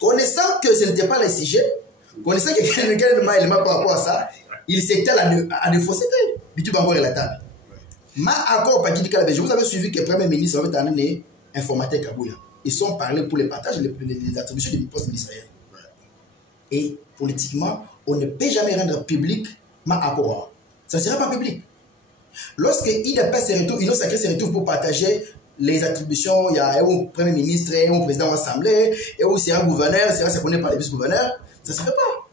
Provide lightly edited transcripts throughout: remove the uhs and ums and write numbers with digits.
Connaissant que ce n'était pas le sujet, connaissant que quelqu'un m'a élément par rapport à ça, il s'était à défausser. Bitu Bango est la table. Ma accord pas dit que vous avez suivi que le Premier ministre avait amené informateur Kabouya. Ils sont parlés pour les partages, les attributions du poste ministériel. Et politiquement, on ne peut jamais rendre public ma accord. Ça ne sera pas public. Lorsque IDP se retrouve, Union Sacrée se retrouve pour partager les attributions, il y a un Premier ministre, un président de l'Assemblée, et aussi un gouverneur, c'est secondé par les vice-gouverneurs, ça ne se fait pas.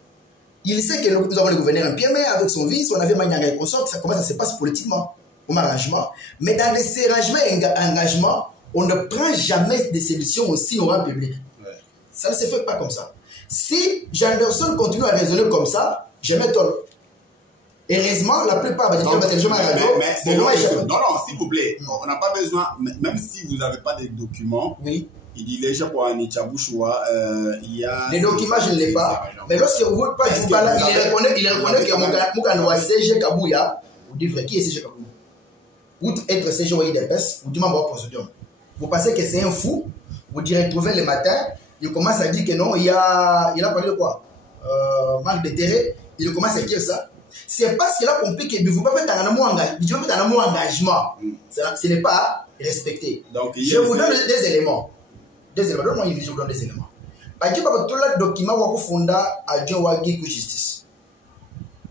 Il sait que nous avons le gouverneur en Pierre, avec son vice, on avait Manianga et consort, comment ça se passe politiquement, comme arrangement. Mais dans ces arrangements et engagements, on ne prend jamais des solutions aussi au rang public. Ouais. Ça ne se fait pas comme ça. Si Janderson continue à raisonner comme ça, je m'étonne. Heureusement, la plupart des gens non, s'il vous plaît, on n'a pas besoin, même si vous n'avez pas de documents, oui. Il dit déjà pour un Ichabouchoua, il y a. Les documents, je ne l'ai pas. Mais lorsque vous voulez pas, il reconnaît que Moukanoua CG Kabouya, vous dites, qui est CG Kabouya? Outre être CG ou IDPS, vous dites, vous pensez que c'est un fou, vous direz trouver le matin, il commence à dire que non, il a parlé de quoi? Manque d'intérêt, il commence à dire ça. C'est parce qu'il a compris que vous ne pouvez pas faire un engagement. Ce n'est pas respecté. Donc, je vous donne des éléments. Donne-moi une vision, je vous donne des éléments. Parce que tout le document va fonder à Dieu Wagi pour justice.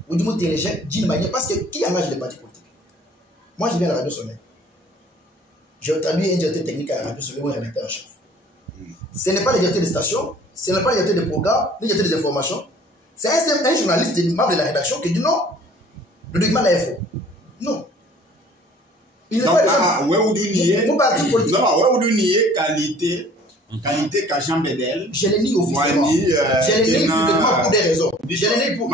Vous dites, téléchargez d'une manière, parce que qui engage les partis politiques? Moi, je viens à la Radio Soleil. J'ai établi un directeur technique à la Radio Soleil ou un rédacteur en chef. Ce n'est pas le directeur de station, ce n'est pas le directeur de programme, ni le directeur des informations. C'est un journaliste, membre de la rédaction qui dit non, le document est faux. Non. Il n'est pas déjà. Où vous niez qualité qu'a Jean Bedel. Je l'ai mis officiellement. Je l'ai mis publiquement pour des raisons. Je l'ai mis pour.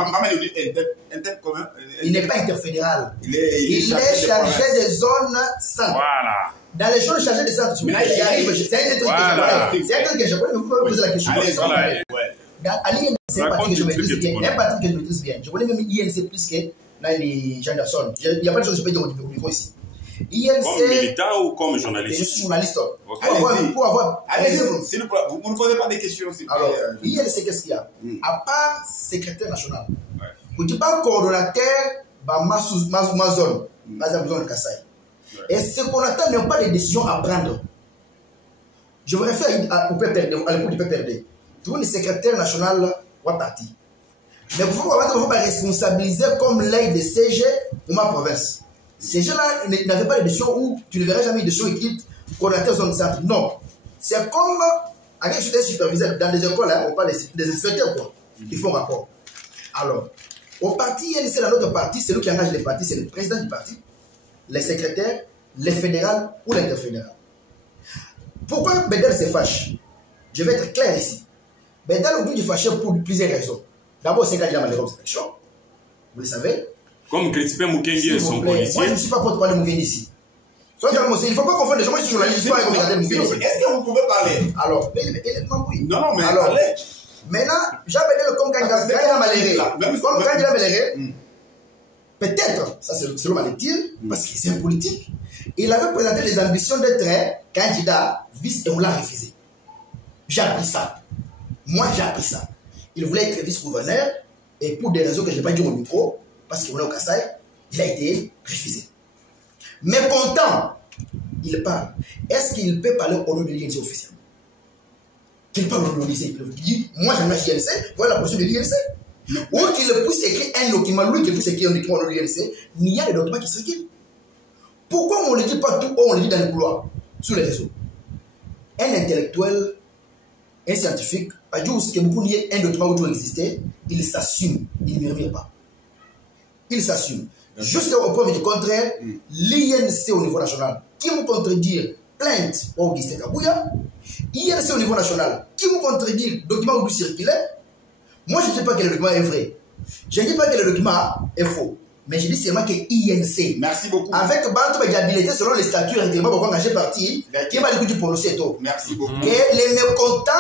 Il n'est pas interfédéral. Il est chargé des zones centres. Voilà. Dans les zones chargées des centres, c'est un truc que je connais, mais vous pouvez poser la question. À l'INC, c'est un parti que je maîtrise bien. Un parti que je maîtrise bien. Je connais même INC plus que les Janderson. Il n'y a pas de chose que je peux dire au niveau ici. INC, comme militant ou comme journaliste? Je suis journaliste. Okay. Pour avoir. Allez-y, vous ne posez pas des questions. Alors, INC, qu'est-ce qu'il y a? À part secrétaire national, vous ne dites pas coordonnateur, ma zone, ma zone de Kassai. Et ce qu'on attend n'est pas des décisions à prendre. Je vous réfère au PPRD, à l'époque du PPRD. Tout le secrétaire national ou parti. Mais il faut pas responsabiliser comme l'aide de CG ou ma province. Ces gens-là n'avaient pas de décision où tu ne verras jamais de décision écrite coordonnateur zone centre. Non. C'est comme avec un superviseur dans des écoles, on parle des inspecteurs, quoi. Ils font rapport. Alors, au parti, c'est dans notre parti, c'est nous qui engage les partis, c'est le président du parti, les secrétaires, les fédérales ou l'interfédéral. Pourquoi Bedel se fâche? Je vais être clair ici. Bedel aujourd'hui est fâché pour plusieurs raisons. D'abord, c'est qu'il a malheureux aux élections. Vous le savez. Comme Crispin Mukendi et son policier. Moi, je ne suis pas porte-parole de Mukendi ici. Il ne faut pas confondre les gens. Moi, je suis journaliste. Je ne suis pas regarder Mukendi. Est-ce que vous pouvez parler? Alors, oui. Non, mais alors, maintenant, Jean Bedel, comme quand il a malheureux. Comme quand il a malheureux, peut-être, ça c'est selon ma lecture, parce que c'est un politique, il avait présenté les ambitions d'être un candidat vice et on l'a refusé. J'ai appris ça. Moi, j'ai appris ça. Il voulait être vice-gouverneur et pour des raisons que je n'ai pas dit au micro, parce qu'il voulait au Kassai, il a été refusé. Mais content, il parle. Est-ce qu'il peut parler au nom de l'INC officiellement? Qu'il parle au nom de l'INC, il dit, moi j'aime l'INC, voilà la position de l'INC. Ou qu'il puisse écrire un document, lui qui puisse écrire un document au nom de l'INC, il y a des documents qui circulent. Pourquoi on ne le dit pas tout haut, on le dit dans les couloirs, sur les réseaux? Un intellectuel, un scientifique, a dit aussi que beaucoup n'y ait un document où tout existait, il s'assume, il ne murmure pas. Il s'assume. Jusqu'au point du contraire, l'INC au niveau national, qui vous contredire plainte au Augustin Kabouya, INC au niveau national, qui vous contredire document où vous circulez, moi je ne dis pas que le document est vrai. Je ne dis pas que le document est faux. Mais je dis seulement que INC, merci beaucoup. avec Bantou d'habilité selon les statuts et règlements pour engager parti, qui va du prononcer tout. Merci beaucoup. Que les mécontents,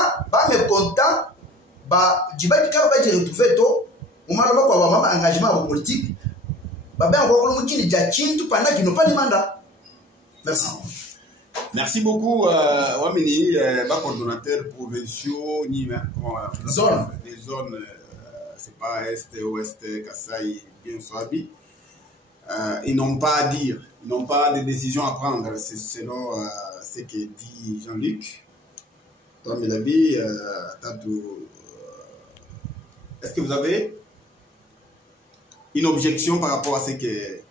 du bas du cas, va dire retrouver tout, au moment où on va un engagement politique, on va dire qu'il y a tout pendant qu'ils n'ont pas de mandat. Merci. Merci beaucoup, Wamini, coordonnateur provincial, zone. Des zones, c'est pas Est, Ouest, Kasaï, bien Swabi. Ils n'ont pas à dire, ils n'ont pas de décision à prendre, c'est selon ce que dit Jean-Luc. Toi, Milabi, est-ce que vous avez une objection par rapport à ce que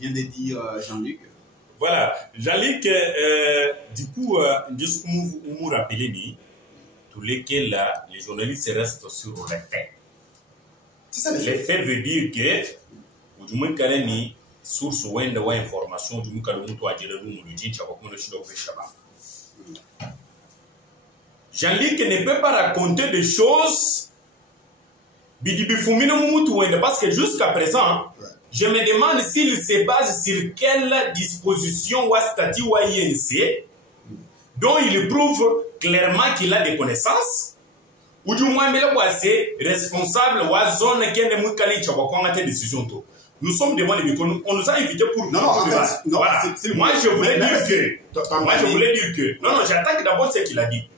vient de dire Jean-Luc? Voilà, Jean-Luc, du coup, juste vous rappelez, tous lesquels les journalistes restent sur les faits. Les faits veut dire que, du moins, quand même, source ou information, du moins, quand on doit dire le dit, Jean-Luc ne peut pas raconter des choses parce que jusqu'à présent, je me demande s'il se base sur quelle disposition ou statut ou INC dont il prouve clairement qu'il a des connaissances ou du moins c'est responsable ou à zone qui est une décision. Nous sommes devant les micros, on nous a invités pour voilà. Moi je voulais dire que non, j'attaque d'abord ce qu'il a dit.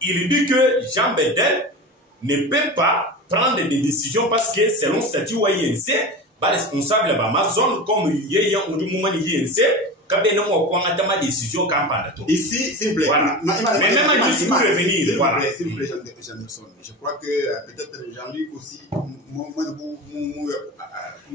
Il dit que Jean Bedel ne peut pas prendre des décisions parce que selon statut ou INC, responsable de ma zone comme il y a un moment INC, quand bien on prend ma décision quand pendant. Ici, s'il vous plaît. Voilà. Mais même juste pour revenir, voilà. S'il vous plaît, Jean-Anderson. Je crois que peut-être Jean-Luc aussi, moi,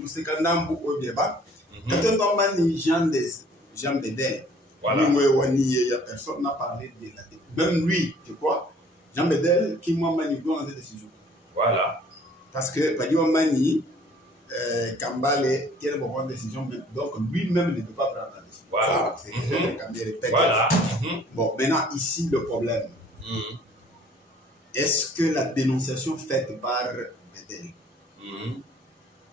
c'est quand même beaucoup de débat. Quand on parle de Jean Bedel, personne n'a parlé de la décision. Même lui, je crois, Jean Bedel, qui m'a manipulé dans cette décision. Voilà. Parce que, pas dire Mani, Kambale, qui a une décision, donc lui-même ne peut pas prendre la décision. Voilà. C'est voilà. Bon, maintenant, ici, le problème. Est-ce que la dénonciation faite par Bedel,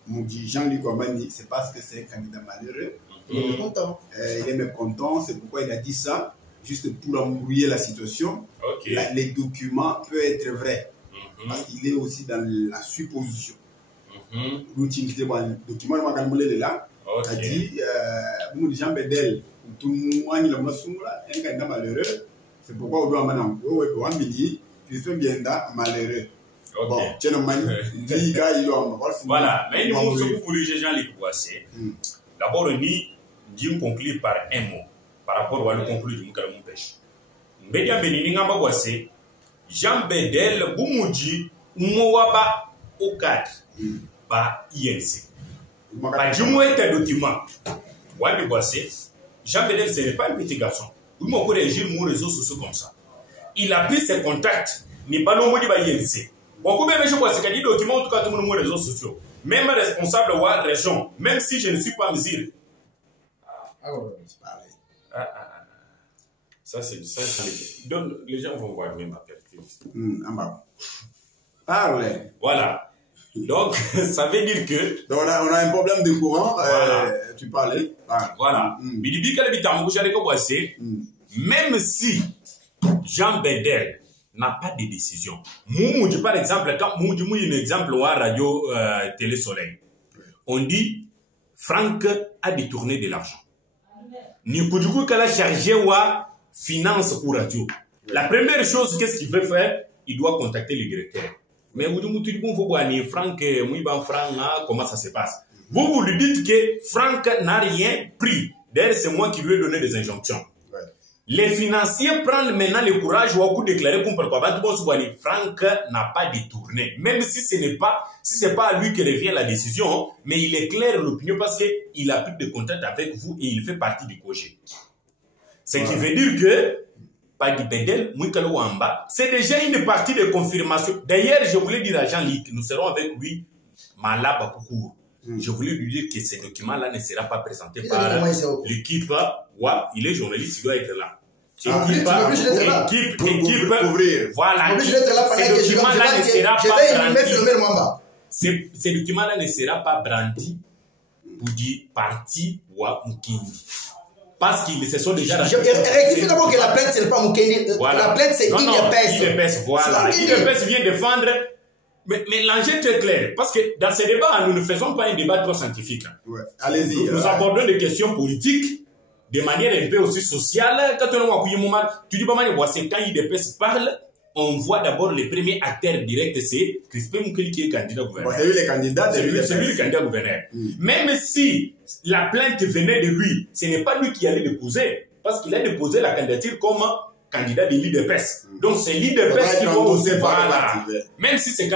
dit Jean-Luc Omani, c'est parce que c'est un candidat malheureux. Il est mécontent. Il est mécontent, c'est pourquoi il a dit ça, juste pour embrouiller la situation. Les documents peuvent être vrais. Parce qu'il est aussi dans la supposition. L'outil le document est là. A dit Jean Bedel, tout le monde est un candidat malheureux. C'est pourquoi on doit maintenant tu fais bien malheureux. Bon, voilà, mais nous sommes pour les gens les Boissé. D'abord, nous conclure par un mot par rapport à le conclure du Moukalou Pêche. Mbédia Bénininga Boissé, Jean Bedel, Boumouji, Mouaba, au cadre, par INC. Par du moins, un document. Wabi Boissé, Jean Bedel, ce n'est pas un petit garçon. Vous m'avez réagi sur réseaux sociaux comme ça. Il a pris ses contacts, mais pas le mot de INC. Beaucoup de gens qui ont dit documents, en tout cas, tout le monde réseaux sociaux. Même responsable de la région, même si je ne suis pas mesure. Ça, c'est donc les gens vont voir même ma perspective. Voilà. Donc, ça veut dire que. Donc, on a un problème de courant. Voilà. Tu parlais. Voilà. Même si Jean Bedel n'a pas de décision. Moumouji, par exemple, quand Moumouji, un exemple, à Radio Télé Soleil, on dit Franck a détourné de l'argent. Ni Koudjoukou qu'elle a chargé wa finance pour radio. La première chose, qu'est-ce qu'il veut faire? Il doit contacter le directeur. Mais vous dites que Franck, comment ça se passe? Vous lui dites que Franck n'a rien pris. D'ailleurs, c'est moi qui lui ai donné des injonctions. Les financiers prennent maintenant le courage ou à coup déclaré comme Franck n'a pas détourné. Même si ce n'est pas, si c'est pas à lui que revient la décision, mais il éclaire l'opinion parce qu'il a pris de contact avec vous et il fait partie du projet. Ce qui veut dire que, Padi Bedel, Mouikalo Wamba, c'est déjà une partie de confirmation. D'ailleurs, je voulais dire à Jean-Luc, nous serons avec lui, Malaba Koukour. Je voulais lui dire que ce document-là ne sera pas présenté par l'équipe. Ouais, il est journaliste, il doit être là. Équipe, voilà. Ce document-là ne sera pas brandi. Ce document-là ne sera pas brandi pour dire parti ou Moukindi. Parce qu'ils se sont déjà... Rectifie d'abord que la plainte, ce n'est pas Moukindi. La plainte, c'est IDPS. IDPS, voilà. IDPS vient défendre Mais l'enjeu est très clair, parce que dans ces débats, nous ne faisons pas un débat trop scientifique. Ouais. Allez-y. Nous abordons des questions politiques, de manière un peu aussi sociale. Quand tu dis, quand IDPS parle, on voit d'abord les premiers acteurs directs, c'est Crispin Moukeli qui est candidat gouverneur. C'est lui le candidat. C'est lui le candidat gouverneur. Même si la plainte venait de lui, ce n'est pas lui qui allait déposer, parce qu'il a déposé la candidature comme candidat de l'IDPS. Donc c'est l'IDPS qui va oser par même si c'est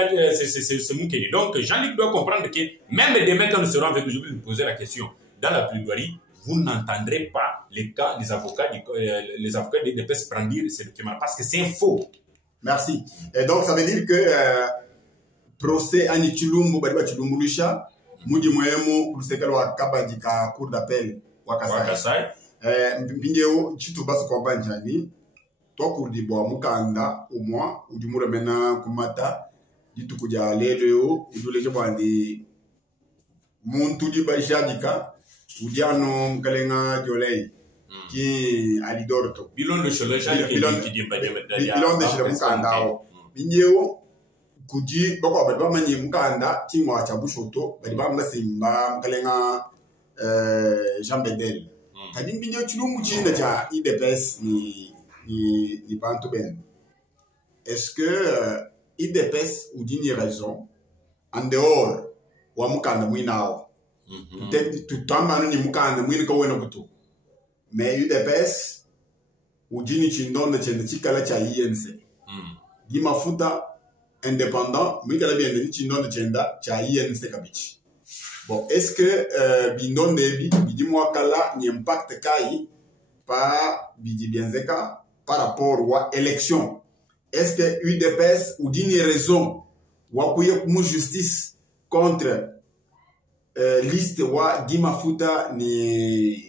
Moukeli. Donc Jean-Luc doit comprendre que même demain quand nous serons avec lui, je vais lui poser la question. Dans la plaidoirie, vous n'entendrez pas les avocats de l'IDPS prendre ce document parce que c'est faux. Merci. Et donc, ça veut dire que procès Ani Chilumbu, Badiba Chilumbulisha, Moudi Moemo, pour ce qu'elle a capable de cour d'appel, Wakasai. Mbingeo, Chituba se comprend, Jani, toi, pour dire, bon, Mukanda, au moins, ou du Mouramena, Kumata, du Tukudia, Léo, ou du Lejabandi, Montudi Bajadika, ou Diano Galenga Jolei. Qui a l'idorto. Bilon de chez Bilon de chez Mukanda. Binyo, Kuji, Boko, Badbamani Mukanda, Timo Chabushoto, Badbama Simba, Kalenga, Jean Bedel. Kadin Binyo Chulumuchi, Naja, IDPS, ni Bantuben. Est-ce que IDPS ou d'une raison, en dehors, ou à Mukanda Mouinao? Peut-être tout le temps, ni Mukanda Mouina Kawenokutu. Mais UDPS ou Jini Chindon de Chikala cha INC. Gima Futa indépendant, mais qu'elle a bien dit Chindon de Chenda cha INC Kabichi. Bon, est-ce que Bindon Debi, Bidimo Kala, n'y impacte Kai par Bidi Bienzeka par rapport à l'élection? Est-ce que UDPS ou Jini raison ou appuyer pour justice contre liste wa Gima Futa ni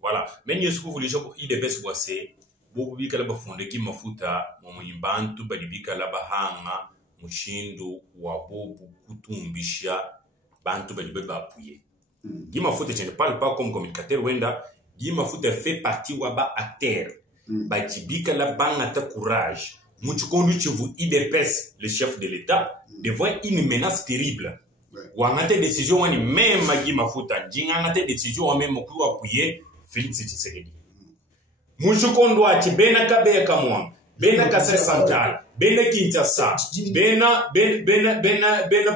voilà. Mais nous avons dit que l'IDPS c'est beaucoup de gens qui fondé qui mafuta mumimbantu badibika la bahanga mushindo wabobu kutumbisha bantu badibeba appuyer. Guy Mafuta je ne parle pas comme communicateur wenda Guy Mafuta fait partie waba acteur badibika la bangata courage muchukondu chivu IDPS le chef de l'État devant une menace terrible. Ou en des décisions, même Guy Mafuta, en des décisions, même pour appuyer Félix Tshisekedi. Mouchou Kondoa, Bena Kabe Kamouan, Bena Kassai Central, Bena Kinshasa, Bena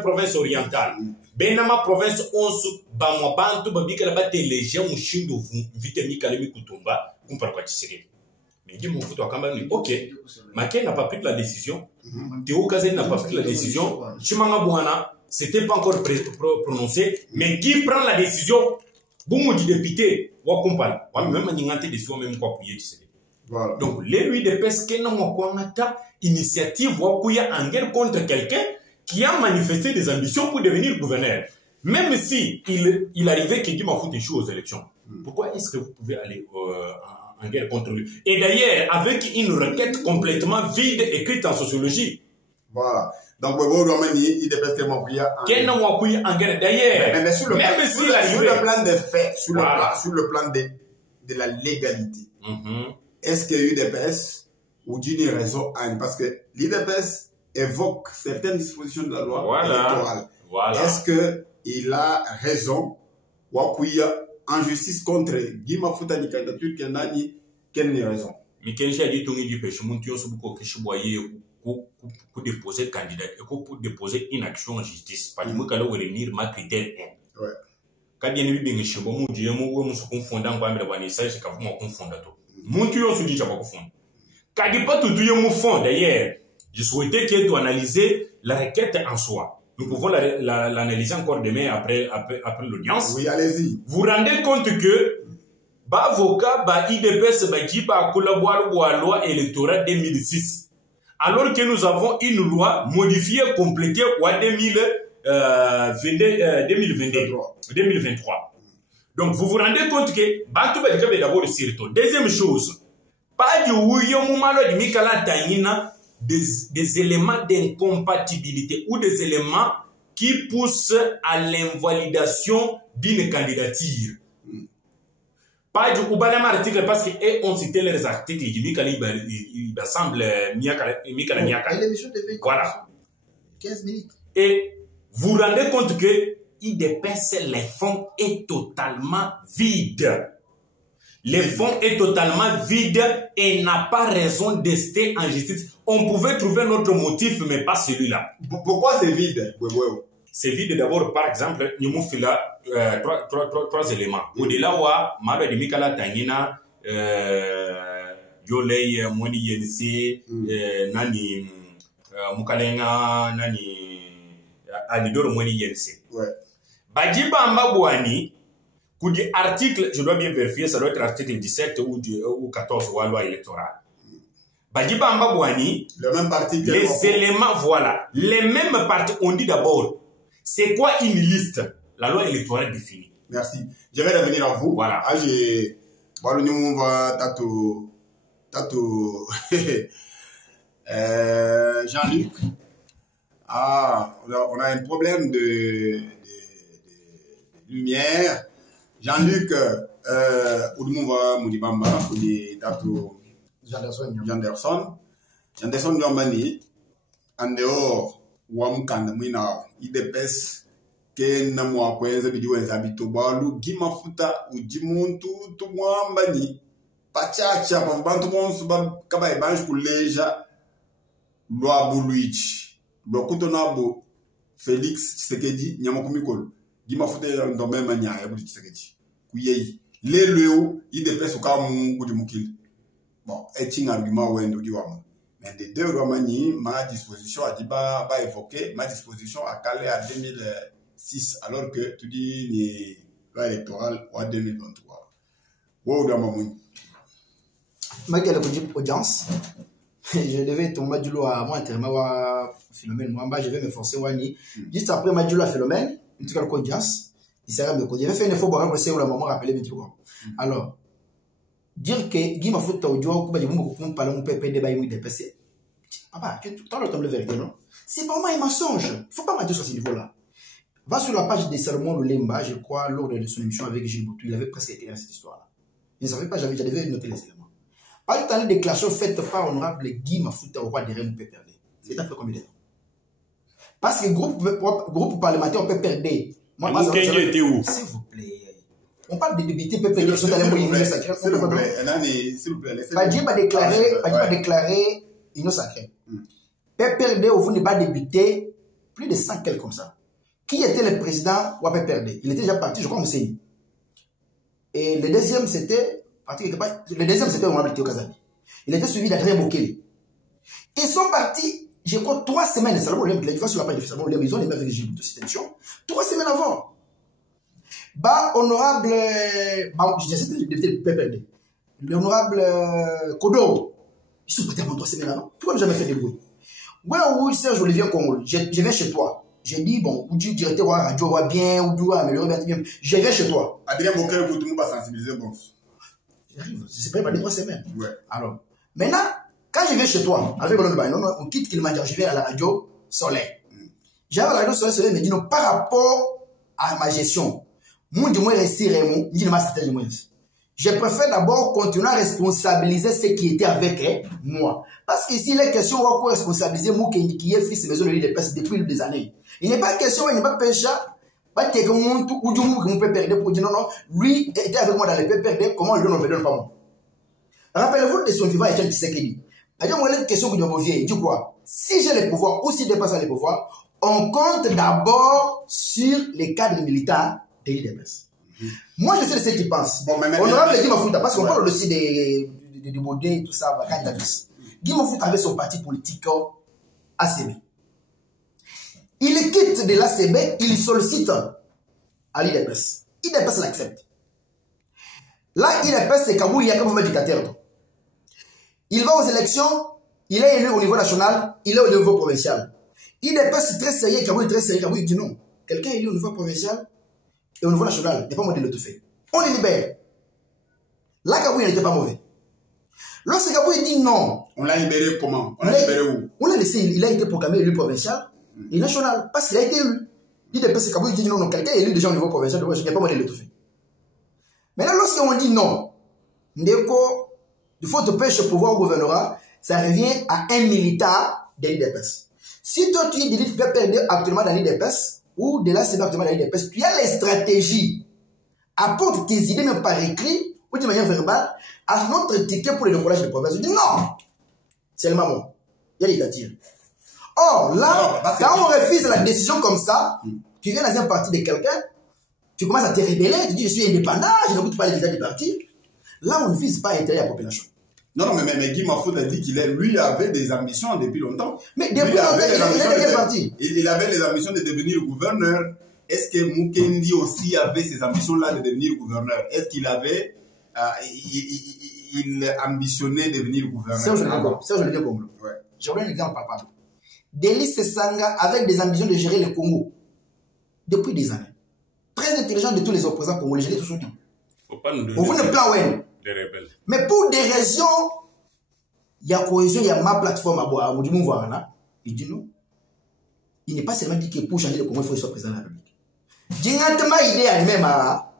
province orientale, Bena ma province 11, Bamwabantu, Babika la Bate Légion, Mouchindo, Vitemi Kalemi Kutumba, Kumparwa Tshisekedi. Mais Guy Mafuta, quand même, ok, Maké n'a pas pris la décision, Théo Kazé n'a pas pris la décision, Chimanga Bouana, c'était pas encore prononcé, mais qui prend la décision? Beaucoup de députés, ou accompagnent, même en ayant décision, même quoi pour y être. Donc, les lui de pesque n'ont pas initiative ou en guerre contre quelqu'un qui a manifesté des ambitions pour devenir gouverneur. Même si il arrivait qu'il dit m'a foutu échouer aux élections. Pourquoi est-ce que vous pouvez aller en guerre contre lui? Et d'ailleurs, avec une requête complètement vide écrite en sociologie. Voilà. Donc, il dépêche de m'appuyer en guerre. D'ailleurs, mais sur le plan des faits, sur le plan de la légalité, est-ce que l'UDPS ou d'une raison, parce que l'UDPS évoque certaines dispositions de la loi électorale. Est-ce qu'il a raison ou appuyer en justice contre Guy Mafuta ni candidature quelle est raison? Mais quel j'ai dit Tongi du péché, mon Dieu, c'est beaucoup que je voyais pour déposer candidat, pour déposer une action en justice. Parce que moi, quand on revenir ma critère 1. Quand il y a eu des choses, mon Dieu, moi, je me confonds dans le message, c'est quand vous me confondez. Mon Dieu, on se dit, je ne vais pas confondre. Quand il n'y a pas tout le fond, d'ailleurs, je souhaitais que tu analyses la requête en soi. Nous pouvons l'analyser encore demain après l'audience. Oui, allez-y. Vous vous rendez compte que avocat, IDPS, qui a collaboré à la loi électorale 2006. Alors que nous avons une loi modifiée, complétée en 2023. Donc, vous vous rendez compte que Bantu Badikabe d'abord le Sirto. Deuxième chose, pas du Ouyomoumalo de Mikala Taïna des éléments d'incompatibilité ou des éléments qui poussent à l'invalidation d'une candidature. Pas du Oubalama article parce qu'on citait les articles, il me semble, Mikala Niaka. Voilà. 15 minutes. Et vous vous rendez compte que IDPS, les fonds est totalement vide. Les fonds est totalement vide et n'a pas raison d'ester en justice. On pouvait trouver notre motif, mais pas celui-là. Pourquoi c'est vide? C'est vide d'abord, par exemple, nous avons fait là trois éléments. Au-delà où Malo de Mikala Tanina, Yolei, Moni Yense, Nani, Mukalenga, Nani, Alidor Moni Yense. Badjiba Mbabouani, Koudi article, je dois bien vérifier, ça doit être article 17 ou 14 ou la loi électorale. Badjiba Mbabouani, le même parti que les éléments, voilà, les mêmes partis, on dit d'abord, c'est quoi une liste? La loi électorale définie. Merci. Je vais revenir à vous. Voilà. Ah, j'ai... Voilà, nous, on va... Jean-Luc. Ah, on a un problème de lumière. Jean-Luc, Oudmouva Moudibamba, Janderson, Yambani, en dehors, Wamkan, Mouina, IDPS, que na mwa kwenza bidiwenza bitobalu gimafuta ujimuntu tumwambani pachacha bantu bonsu kabaye banju kuleja lwa buluichi lwa kutonabo Felix Tshisekedi nyamakumikolo gimafuta ndombe manyaya buli Tshisekedi kuyeyi lelweo IDPS ukamu kudi mukili bon etinga argument wendo diwamu. Mais des deux romani ma disposition a dit ba évoquer ma disposition a calé à 2006 alors que tu dis ni loi électorale en 2023. Wow d'amamoun. Magal audience. Je devais tomber du lot à moi interma Philomène Mwamba, je vais me forcer wani. Juste après ma du lot à Philomène, une toute audience, il s'est rappelé que j'avais fait une fois pour remplacer ou la maman rappelé mes trucs. Alors dire que Guy Mafuta audio kuba jibu ko parler mon PPD ba yimu dépassé. Papa, tu tout le temps le vérité non? C'est pas moi un mensonge. Il faut pas mentir sur ce niveau-là. Va sur la page des Salomon Lemba, je crois lors de son émission avec Gilles Boutou, il avait presque été dans cette histoire-là. Je ne savais pas, j'avais noté les éléments. Par exemple, les déclarations faites par honorable Guy Mafuta au roi des Rennes PPRD. C'est après combien de temps? Parce que groupe parlementaire on peut perdre. Moi, était où? S'il vous plaît. On parle de députés PPRD qui sont allés mourir sacré. S'il vous plaît. Badjib a déclaré une sacrée. PPRD au fond n'est pas député, plus de 100 quelques comme ça. Qui était le président ou PPRD? Il était déjà parti, je crois, Mousseï. Et le deuxième, c'était honorable Théo Kazali. Il était suivi d'Adrien Bokele. Ils sont partis, je crois, 3 semaines. Salomon Lem, il sur la page de Salomon Lem, ils ont les mêmes avec Gilles de cette émission. 3 semaines avant. Bah, honorable, j'essaie de député de PPRD. L'honorable Kodo, ils sont partis avant 3 semaines avant. Pourquoi ils n'ont jamais fait de bruit? Ouais, oui, Serge Olivier Congo, je viens chez toi. J'ai dit, bon, ou du directeur à radio va bien, ou du améliorer bien. Je viens chez toi. Adrien Bokele, pour tout le monde, va sensibiliser, bon. J'arrive, c'est pas les 3 semaines. Ouais. Alors, maintenant, quand je viens chez toi, avec on quitte Kilimanjaro, je viens à la radio Soleil. J'arrive à la radio Soleil me dit non, par rapport à ma gestion, moi, du moins, rester Raymond, je ne m'a pas moins. Je préfère d'abord continuer à responsabiliser ceux qui étaient avec moi. Parce qu'ici, les questions, on va responsabiliser moi qui est fils de maison de l'île de Pesse depuis des années. Il n'est pas question, il n'est pas péché. Pas que mon tout ou du monde qui peut perdre pour dire non, non, lui était avec moi dans le PPRD, comment lui ne me donne pas moi? Rappelez-vous de son vivant et Tshisekedi. Par moi, la question que je me dis, dit quoi? Si j'ai le pouvoir ou si je dépasse le pouvoir, on compte d'abord sur les cadres militaires de l'IDPS. Moi, je sais de ce qu'ils pensent. Bon, honorable Guy Mafuta, parce qu'on parle aussi de Baudin et tout ça, Guy Mafuta avait son parti politique ACB. Il quitte de l'ACB, il sollicite à l'IDPS. IDPS l'accepte. Là, IDPS, c'est Kabou, il y a comme un dictateur. Il va aux élections, il est élu au niveau national, il est au niveau provincial. IDPS, c'est très sérieux, Kabou est très sérieux, Kabou il dit non. Quelqu'un est élu au niveau provincial et au niveau national, il n'est pas mauvais de l'auto-fait. On les libère. Là, Kabou, il n'était pas mauvais. Lorsque Kabou il dit non. On l'a libéré comment? On l'a libéré où? On l'a laissé, il a été proclamé élu provincial et national, parce qu'il a été élu. IDPS, Kabou il dit non, non, quelqu'un est élu déjà au niveau provincial, il n'est pas mauvais de l'auto-fait. Maintenant, lorsqu'on dit non, Ndeko, il faut te pêcher pouvoir au gouvernorat, ça revient à un militant de l'IDPS. Si toi tu es de l'IDPS actuellement dans l'IDPS, ou de là c'est actuellement dans l'IDPS, tu as les stratégies, apporte tes idées même par écrit, ou de manière verbale, à notre ticket pour le décollage de province. Je dis non, c'est le maman. Il y a des tatirs. Or, là, quand on refuse la décision comme ça, tu viens dans un parti de quelqu'un, tu commences à te rébeller, tu dis je suis indépendant, je n'écoute pas les leaders du parti. Là, on ne vise pas à intérêt à la population. Non, mais Guy Mahfoud a dit qu'il lui avait des ambitions depuis longtemps. Mais depuis longtemps, il avait les ambitions de devenir gouverneur. Est-ce que Mukendi aussi avait ces ambitions-là de devenir gouverneur? Est-ce qu'il avait, il ambitionnait de devenir gouverneur? Ça, je le dis Congo. J'aurais un exemple, papa. Delis Sesanga avec des ambitions de gérer le Congo depuis des années. Très intelligent de tous les opposants congolais, je l'ai toujours dit. On vous ne plan ouais. Mais pour des raisons, il y a cohésion, il y a ma plateforme à boire. Il dit non. Il n'est pas seulement dit que pour changer le Congo, il faut qu'il soit président de la République. Directement, idée elle-même à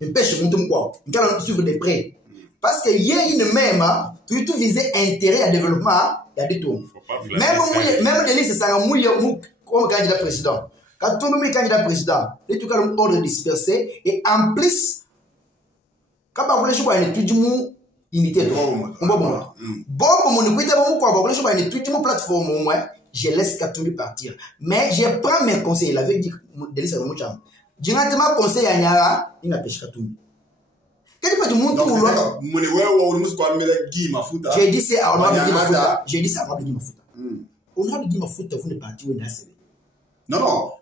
empêcher mon tour quoi. Il faut suivre des prêts. Parce qu'il y a une même, tu tout viser intérêt à développement, il y a des tours. Même Delis Sesanga, comme candidat président. Quand tout le monde est candidat président, il y a un ordre dispersé et en plus, quand on voulait choisir une étude de unité, plateforme, je laisse Katumbi partir. Mais je prends mes conseils. Il avait dit, Delis Sesanga, directement conseil à Nyara, il n'a pas Katumbi. J'ai dit c'est à Honorable Guy Mahfoud. J'ai dit c'est à Honorable Guy Mahfoud. Honorable Guy Mahfoud, vous ne partez où il Non.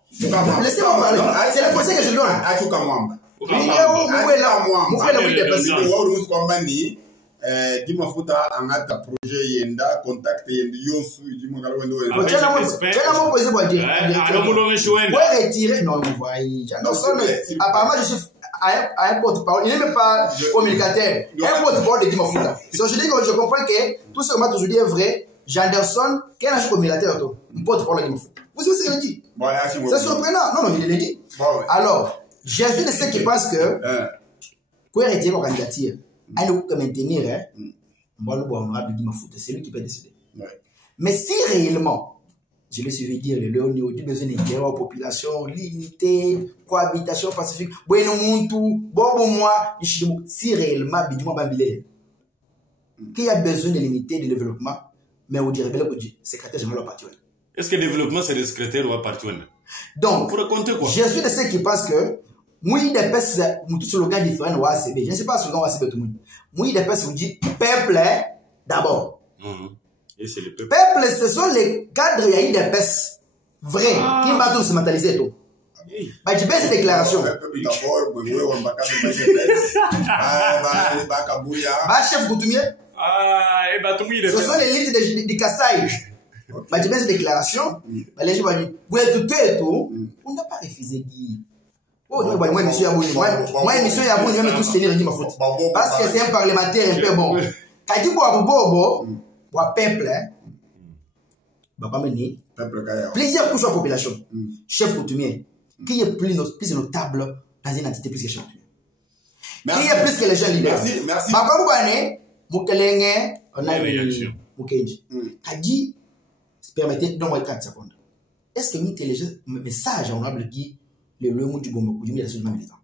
Laissez-moi parler. C'est le conseil que je donne. Guy Mahfoud a un projet yenda contact yenda yosu dit mon gars wendo retirer non vous voyez apparemment je suis à un porte-parole il n'est même pas communicateur un porte-parole de Guy Mahfoud. So je dis que je comprends que tout ce que m'a toujours dit est vrai. Janderson quel âge communicateur un porte-parole de Guy Mahfoud. Vous savez ce qu'il a dit? C'est surprenant. Non il l'a dit. Alors j'ai vu de ceux qui pensent que quoi retirer mon candidature à nous maintenir, honorable Guy Mahfoud, c'est lui qui peut décider. Mais si réellement, je le suivi dire, le Léonie, du besoin d'intérêt aux populations, l'unité, cohabitation pacifique, bueno muntu, bon moi, si réellement, bidouma bambilé, qu'il y a besoin de l'unité, de développement, mais on dirait que le secrétaire général va partir. Est-ce que le développement, c'est le secrétaire ou va partir? Donc, pour raconter quoi? Je suis de ceux qui pensent que Moui des pes, tout slogan différent ou ACB. Je ne sais pas ce slogan ACB tout le monde. Moui des pes vous dit peuple d'abord. Et c'est le peuple. Peuple, ce sont les cadres des pes vrais qui m'ont tous matérialisé tout. Bah tu baisses cette déclaration. Peuple d'abord, bah chef coutumier. Ce sont les élites de Kassai. Bah tu baisses cette déclaration. Bah les gens vont dire, vous êtes tout. On n'a pas refusé Guy. Oh, non, moi, monsieur Yabouni, moi, monsieur Yabouni, je vais tous tenir Guy Mahfoud. Parce que c'est un parlementaire un peu bon. Quand tu bois bois peuple, plaisir pour la population. Chef coutumier, qui est plus notable dans une entité plus que chef coutumier? Qui est plus que les gens leaders? Merci. Ma compagnie, Moukelenge, on a une Moukenji. Kadi, permettez, donne-moi 4 secondes. Est-ce que vous mettez les messages à honorable Guy? Le monde du Bombo, du milieu militant.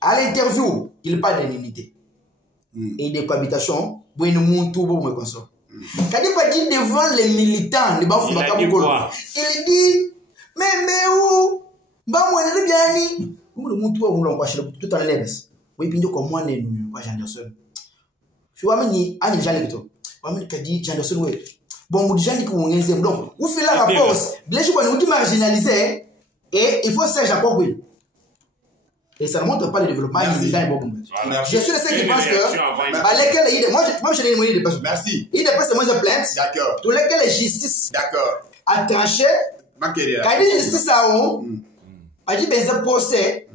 À l'interview, il parle d'unité et de cohabitation. Quand il dit devant les militants, il dit mais où? Bah, moi, le bien, le monde tout en l'air. Oui, puis nous, comme moi, nous, Janderson. Tu vois, ni Annie Jalito. On dit Janderson, oui. Bon, vous dites que vous avez donc, vous faites la rapport. Les gens nous dit marginalisé. Et il faut ça, Jacob Will. Et ça ne montre pas le développement immédiat. Je suis de ceux qui pensent que, lesquels il moi je l'ai dit de personnes. Merci. Il dépose ces mots de plainte. D'accord. Tous lesquels la justice a tranché. Quand il dit justice à on, a dit ben ça procès.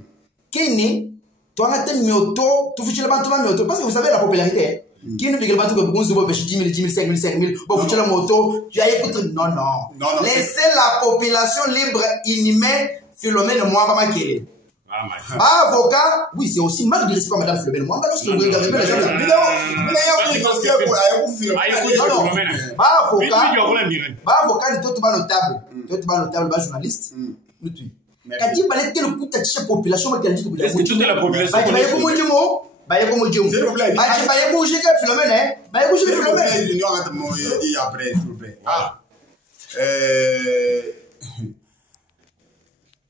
Kini, toi on a tel mioto, tout foutu le banc, tout le mioto. Parce que vous savez la popularité. Qui nous dit que le banc que vous avez 10 000, 10 000, 5 000, 5 000, vous foutez la moto, tu as écouté. Non. Laissez la population libre, inhumaine, Philomène, moi, maman qui est. Avocat, oui, c'est aussi marque de l'esprit, madame Philomène. Moi, lorsque vous regardez les gens là, avocat, il est notable, journaliste. Quand il parlait de l'écoute de la population, est-ce que toute la population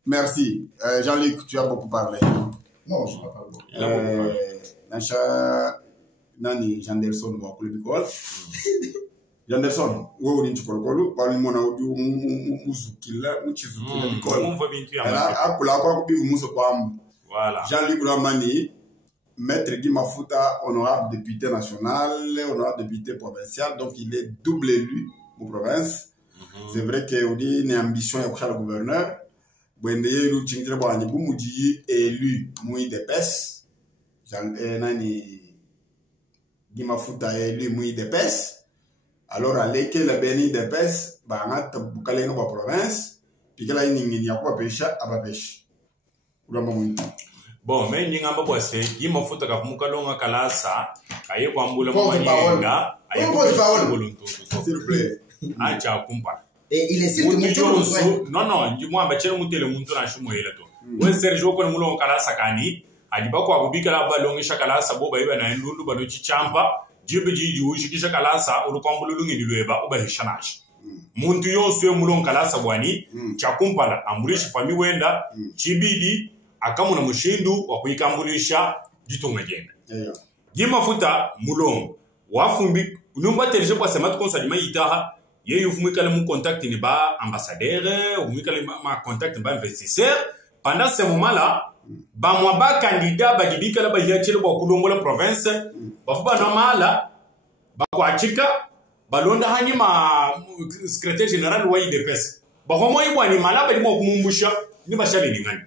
merci. Jean-Luc, tu as beaucoup parlé. Non, je ne vais pas parler. Nani Janderson wa kulibikola. Janderson, wewe uri nchikolokolo, bali mwana muzukila, muchizukila bikola. Akula kwa kubivu muso kwa voilà. Jean-Luc Ramani, maître Guy Mafuta, honorable député national, honorable député provincial, donc il est double élu aux provinces. C'est vrai qu'il y a une ambition à le gouverneur. Bwendeye lu chingire bwanye bumuji élu mui depes. Nani Guy Mafuta élu mui depes. Alors allez que la beni depes ba ngat bukalenga ba province, puis que la ningi ya kwa pesha abapesha. Bon, mais n'y a pas passé. Guy Mafuta ka mukalonga kalasa, aye kwa mbula mwayenga, aye kwa volonté. S'il vous plaît. Acha kumpa. Et il est sûr que non, dis-moi, mais tu as monté le monde dans le chemin. Ouais, Sergio, quand nous l'avons kalasa kani, adiba kwa kubika la balongi shakalasa bo ba iba na ndundu ba no chichampa, jibe jiji ushiki shakalasa urukwambululungi nilueba uba hishanash. Muntu yonse mulon kalasa bwani, chakumpala ambulishi fami wenda, chibidi akamuna mushindu wa kuikambulisha jitonga jenda. Guy Mafuta mulon wafumbi numba telije kwa sematu konsa dima itaha. Il y a un contact ni ba ambassadeur, ou ma contact ba investisseur. Pendant ce moment-là, ba moi ba candidat ba gibika la ba yachele ba kulongo la province, ba fuba na mala ba kwa chika ba londa hani ma secrétaire général wa IDPS. Ba homo ibwa ni mala ba limo kumumbusha ni ba shabe ni ngani.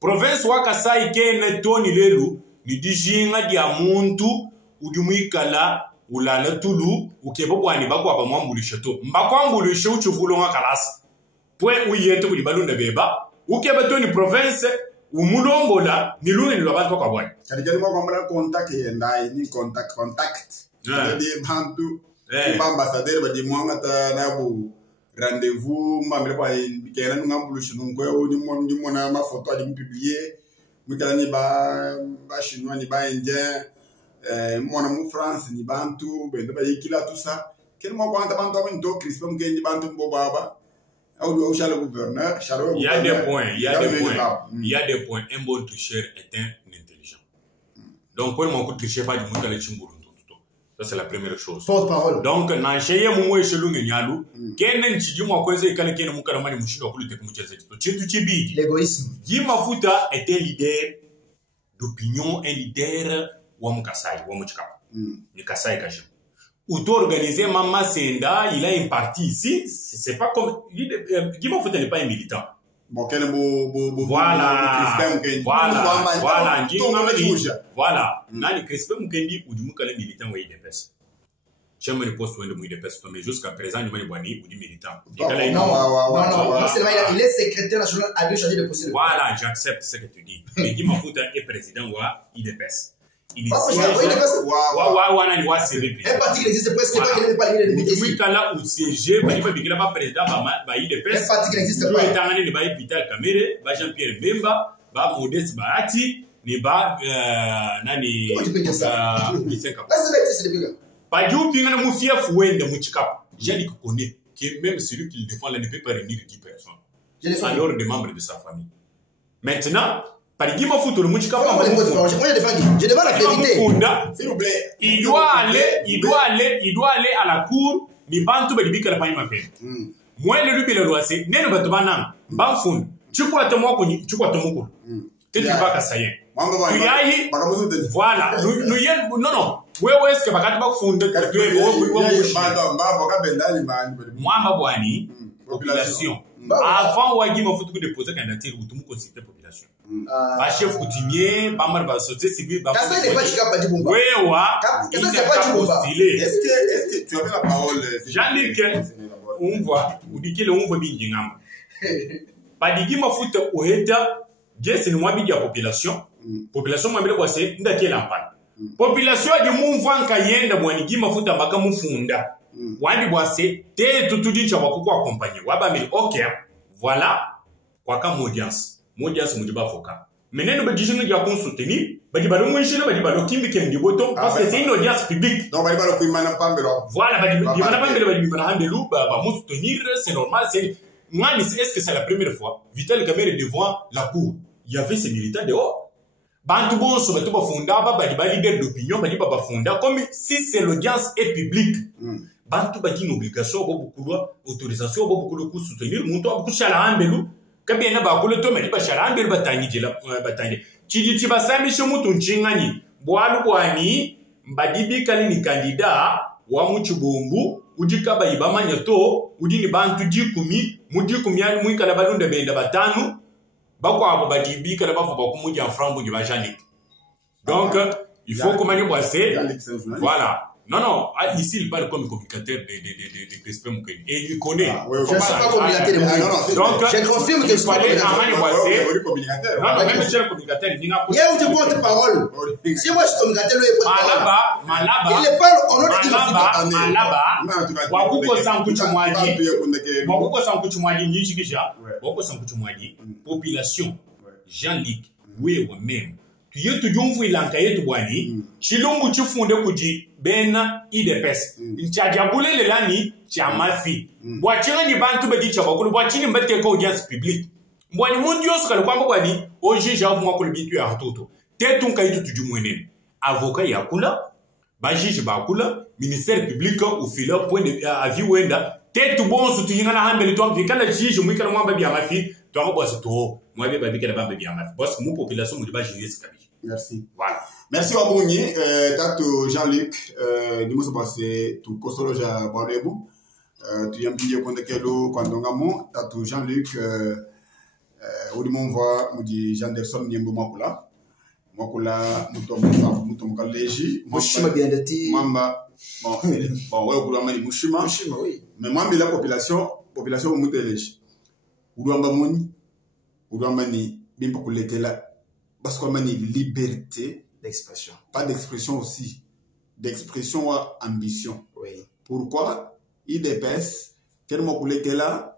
Province wa Kasai kene toni lelu ni dijinga dia muntu udumikala ulala tulu ukebo bwani bakwa ba mwambulisha to mbakwambulisha uchuvulonga kalasa pwe uyete kuli balunda beba ukeba to ni province umulongola ni lune ni lwabantu kwa bwani kadijali mwa kwambara contact yendai ni contact de bantu ba ambassadeur ba di mwanga ta nabu rendez-vous mbamele kwa bikela ngambulisha nungwe ni mona ma photo adi publier mikala ni ba chinois ni ba indien mwana mu France ni bantu bende ba yikila tout ça quel mo kwanta bantu abinto crispem ngendi bantu mbo baba au chala gouverneur charo il y a des points un bon tricheur est un intelligent donc pour mon coup tricher pas du monde le chimbulu tout ça c'est la première chose porte-parole donc na cheye mu mo echelunge nyalu kenen chijimo kweze kale kenen mukala mani mushindo kulite kumucheze to chitu chibi l'égoïsme Guy Mafuta est un leader d'opinion, un leader wa Kasai, wa Muchikapa. Ni Kasai Kajim. Auto organisé Mama Senda, il a une partie ici, c'est pas comme Guy Mafuta n'est pas un militant. Voilà. Nani Crispin Mukendi ou du Mukale militant wa IDPS. J'aime le poste de IDPS, mais jusqu'à présent, il m'a dit militant. Non, il est secrétaire national à chargé de poste. Voilà, j'accepte ce que tu dis. Mais Guy Mafuta est président wa IDPS. Il est un parti qui n'existe presque pas, qui n'est pas lié de l'unité. Oui, là où siège, il va pas président, il est un parti qui n'existe pas. Il va Vital Kamere, Jean-Pierre Bemba, Modeste Bahati, Nani. Comment tu peux dire ça? Pas du tout, il y a un fief de Muchikap. J'ai dit qu'on connaît que même celui qui le défend là ne peut pas réunir 10 personnes. Alors des membres de sa famille. Maintenant, par Guy Mafuta le Muchikap. Je défends la vérité. S'il vous plaît. Il doit aller à la cour. Ni bantu ba dibika la paima pe. Moi le lubi le loise, ne no batubana, banfun. Chukwa tomo ko ni chukwa tomo ko. Te tu baka sayen. Tuyayi voilà. Non. Wewe est-ce que bakati ba funda ka moi bwani population. Avant Guy Mafuta ko déposer candidature ou tout mo consulter population. Ba chef coutumier, ba mar ba société civile, ba Kasa n'est pas Chikapa Dibumba. Kasa c'est pas Dibumba. Est-ce que tu avais la parole Jean-Luc, on voit, ou dit que le on voit bien ngam. Ba Guy Mafuta oheta c'est le mois de la population. Population, moi, c'est une lampade. Population a dit mon vent kayenda mwani gima futa maka mufunda. Wandi boise te tutudi cha wakuko accompagner. Waba mais OK. Voilà quoi comme audience. Audience mudiba foka. Maintenant ba dijino ya kon soutenir, ba di ba do mwishina ba di ba do kimbi kendi boto parce que c'est une audience publique. Donc ba di ba do kuimana pambelo. Voilà ba di mana pambelo ba di mana handelu ba mu soutenir, c'est normal, c'est moi est-ce que c'est la première fois Vital Kamerhe devant la cour. Il y avait ces militants dehors. Bantu bon so batu ba funda ba di ba leader d'opinion ba di ba funda comme si c'est l'audience est publique. Bantu ba di une obligation ba beaucoup autorisation ba beaucoup de soutenir monto ba kushala handelu. Kabena ba kule to meli ba sharambele batangi jela batangi chiji chiba sami shomutu nchingani bwalu bwani mbadibi kali ni kandida wa muchibombu ujikaba ibama nyato ujini bantu jikumi mujikumi yani muikala balunda benda batanu bakwa abo badibi kala bafu bakumuja en franc bunyi bajani. Donc il faut comment y boisser. Voilà. Non, ici il parle comme communicateur de Crispin Moukeni. Et il connaît. Je ne suis pas communicateur de Moukeni. Donc, je confirme que je suis communicateur. Non, même si je suis communicateur, il n'y a pas de il y a où tu porte-parole. Si moi je suis communicateur, il est pas au nom de Malaba, Wakuko Sankuchumwadi, Nishikisha, Wakuko Sankuchumwadi, population, Jean-Luc, oui, même. Tu y es toujours vu l'encaille de Boani, Chilumbu Chifunde Kuji, Ben, IDPS. Tchadjaboule le lani, Tchamafi. Boachira ni bantu bedi Chabakulu, Boachini mbete ko audience publique. Boani mondios ka le kwamba Boani, oji javu mwa kulubitu ya hatoto. Tetun kaitu tuju mwenen. Avocat yakula, bajiji bakula, ministère public ou fila point de avis wenda. Tetu bon su tuyingana hambele to ambi kala jiji mwikana mwamba bi amafi, to ako bosi to. Moi be babi kala bamba bi amafi. Parce que mon population mudiba jiri skabi. Merci. Voilà. Merci Wabouni, Tato Jean-Luc, nous sommes passés tout Kosoloja Bonebu, tu y as bien qu'on kelo Kwandongamo, Tato Jean-Luc, Oudimon voit, nous dit Janderson Niembo Makula, Makula, Moutom Kaleji, Mouchima bien de ti, Mamba, bon, ouais, Oudamani Mouchima, oui. Mais moi, la population Mouteleji, Oudamani, Bimpo Kuletela. Parce qu'on a une liberté d'expression. Pas d'expression aussi. D'expression ou ambition. Oui. Pourquoi IDPS, quel mot que là,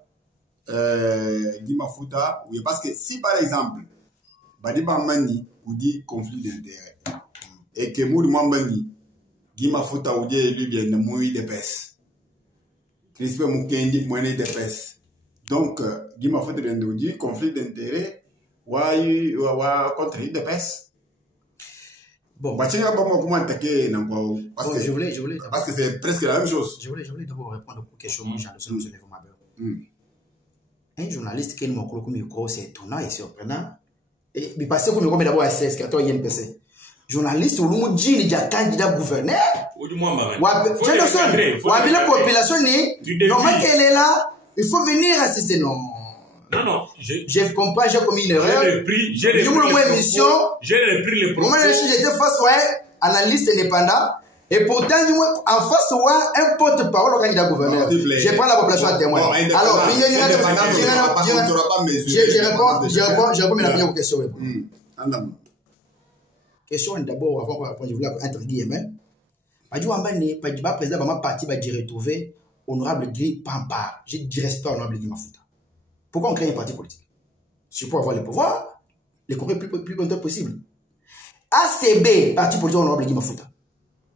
Gimafuta, oui, parce que si par exemple, Badiba Mani vous dit conflit d'intérêt, et que Moudouman Mani, Gimafuta vous dit lui bien, moi IDPS. Crispin Moukeni, moi IDPS. Donc, Gimafuta vient de vous dire conflit d'intérêt. Contre IDPS. Bon, je voulais. Parce que c'est presque la même chose. Je voulais d'abord répondre aux questions de M. Nevomabeur. Un journaliste qui est au micro, c'est étonnant et surprenant. Et il passe au micro, mais d'abord à 16, qui a toi INPC. Journaliste, ou l'on dit qu'il y a candidat gouverneur. Ou la population, normalement qu'elle est là, il faut venir assister. Non, je comprends, j'ai commis une erreur. J'ai repris le propos. Moi, j'étais face à un analyste indépendant. Et pourtant, en face à un porte-parole au candidat gouverneur. Je prends la population à témoin. Alors, je réponds maintenant aux questions. Question d'abord, avant qu'on réponde, je voulais entre guillemets. Pas président de ma partie, va dire retrouver honorable Guy Pampa. Je dirais pas honorable Guy Mafuta. Pourquoi on crée un parti politique? C'est pour avoir le pouvoir, les courir plus longtemps possible. ACB, parti politique honorable Guy Mafuta.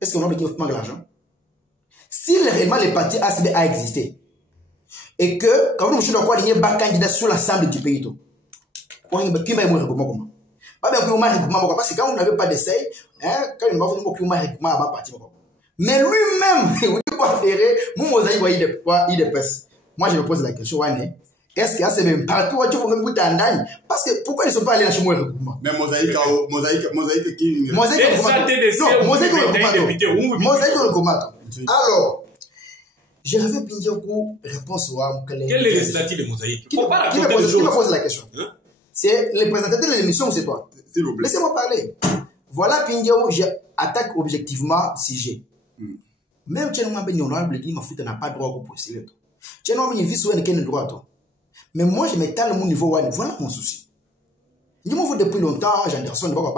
Est-ce qu'on a manque l'argent? Si réellement le parti ACB a existé, et que, quand on a aligné un candidat sur l'Assemblée du pays, qui m'a dit comment? Pas bien que parce que quand on n'avait pas d'essai, quand on m'a dit à ma parti. Mais lui-même, il va faire, moi je me pose la question, est-ce qu'il y a ces mêmes partout où tu veux me en parce que pourquoi ils ne sont pas allés chez moi? Mais mosaïque qui alors, je vais dire une réponse à quel est le statut de mosaïque? Qui me pose la question? C'est le présentateur de l'émission ou c'est toi? Laissez-moi parler. Voilà, Pindio, j'attaque objectivement sujet. Même si on n'a pas droit au postuler. Si on a un vice ou un droit. Mais moi, je m'étale à mon niveau. Voilà mon souci. Je m'en fous depuis longtemps, Janderson, on a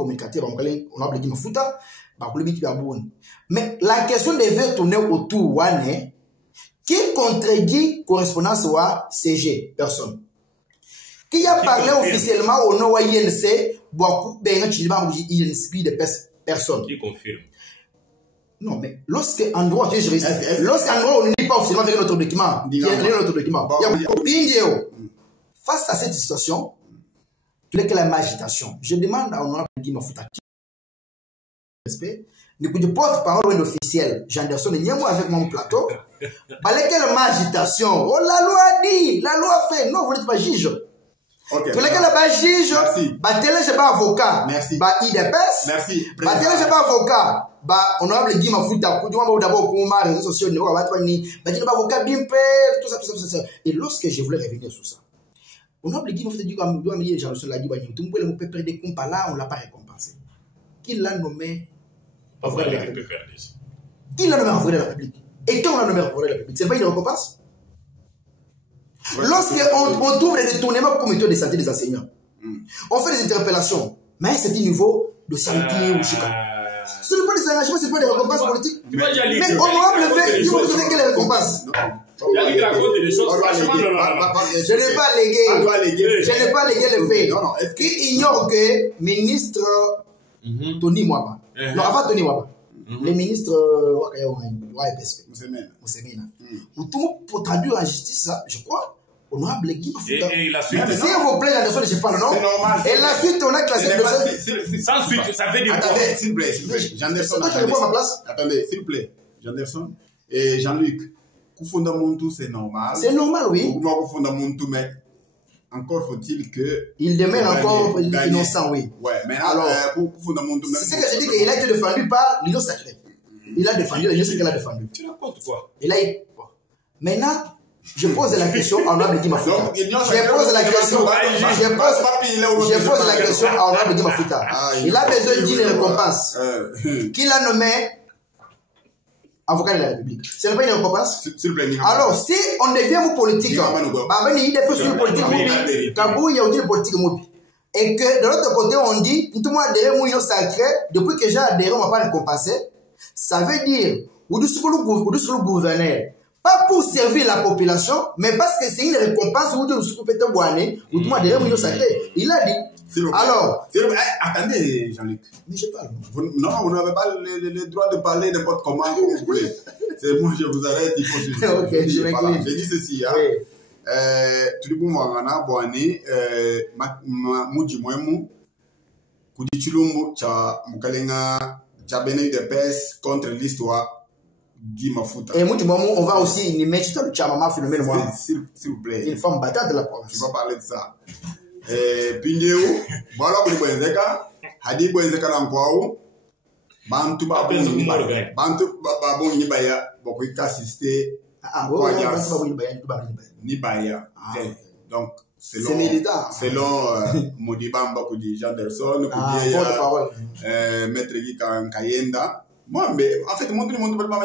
oublié Mafuta, mais la question devait tourner autour, qui contredit correspondance au CG? Personne. Qui a parlé officiellement au nom de l'INC, beaucoup de personnes. Qui confirme? Non, mais lorsqu'en droit, on ne lit pas officiellement avec notre document, face à cette situation, tu n'es que la agitation. Je demande à honorable Guy Mafuta, respect, ne porte-parole officiel, Janderson, il y a moi avec mon plateau, quelle agitation? Oh, la loi dit, la loi fait, non, vous n'êtes pas juge. Ok. Tu n'es pas juge, je suis pas avocat. Merci. IDPS. Merci. Je suis pas avocat. Honorable Guy Mafuta, d'abord, comment réseaux sociaux, ne pas avocat bien père, tout ça. Et lorsque je voulais revenir sur ça, honorable Guy Mafuta dit que Janderson l'a dit, tout le monde peut perdre des comptes là, on ne l'a pas récompensé. Qui l'a nommé avocat de la République? Qui l'a nommé avocat de la République? Et quand on l'a nommé avocat de la République, c'est pas une récompense? Lorsqu'on trouve les détournements au comité de santé des enseignants, on fait des interpellations, mais à un certain niveau de santé ou chica. Ce n'est pas des engagements, ce n'est pas des récompenses politiques. Mais honorable fait, il faut donner quelle récompense? Je n'ai pas légué le fait. Qui ignore que ministre Tony Mwaba, non, avant Tony Mwaba, le ministre Moussemena, pour traduire en justice, je crois, honorable Guy Mafuta. Et la suite, s'il vous plaît, Janderson, je parle, non? C'est normal. Et la suite, on a classé le sans suite, ça veut dire quoi? Attendez, s'il vous plaît. Janderson, attendez, s'il vous plaît. Janderson et Jean-Luc, Koufondamuntu, c'est normal. C'est normal, oui. Koufondamuntu, mais encore faut-il que... Il demeure encore innocent, oui. Ouais, mais alors, Koufondamuntu... C'est ce que je dis, qu'il a été défendu par l'Union sacrée. Il a défendu, l'Union sacrée l'a défendu. Tu racontes quoi? Maintenant, je pose la question à honorable Guy Mafuta. Je pose la question à honorable Guy Mafuta. Il a besoin d'une récompense. Qui l'a nommé avocat de la République? Ce n'est pas une récompense? Alors, si on devient politique, il y a politique et que de l'autre côté, on dit, tout le monde adhère à l'Union sacrée, depuis que j'ai adhéré, on ne va pas récompenser. Ça veut dire, ou du gouverneur, pas pour servir la population, mais parce que c'est une récompense ou de l'Union sacrée. Il a dit. Alors. Attendez, Jean-Luc. Mais je parle. Non, vous n'avez pas le droit de parler n'importe comment vous voulez. C'est moi, je vous arrête, il faut suivre. Ok, je m'écris. J'ai dit ceci, hein. Tout le monde m'a boané, Moudi Mouemou, Koudichulumbu, Moukalenga, Tchabene de PES contre l'histoire. Guy Mafuta. Et on va aussi y mettre le Tchamama phénomène. S'il vous plaît. Une femme battante de la province. Tu vas parler de ça. Pindéo, voilà pour le Bouenzeka, Hadi Bouenzeka Lankwao, Bantu Babon Nibaya, beaucoup assisté. Nibaya. Donc, selon Modibamba, Janderson, Maître Guy Kayenda. Moi, mais en fait, mon monde peut pas